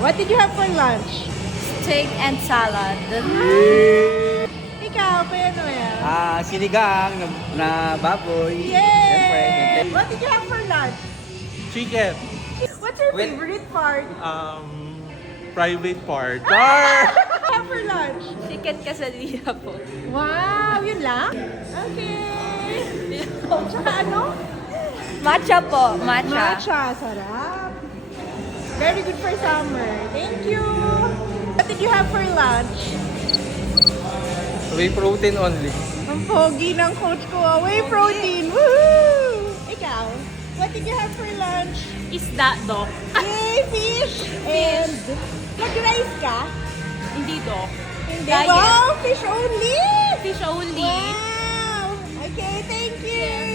what did you have for lunch? Steak and salad. Ikaw, Kuya Noel. Sinigang na baboy. Yay! What did you have for lunch? Chicken. What's your Wait. favorite part? Private part. What did you have for lunch? Chicken quesadilla po. Wow, yun lang? Okay. Tsaka ano? Matcha po. Matcha. Matcha, sarap. Very good for summer. Thank you. What did you have for lunch? Whey protein only. Ang pogi ng coach ko. Whey protein. Woohoo! Ikaw, what did you have for lunch? Isda, Doc. Yay, fish! And nag-rice ka? Hindi, Doc. Hindi. Diet. Wow, fish only! Fish only. Wow! Okay, thank you!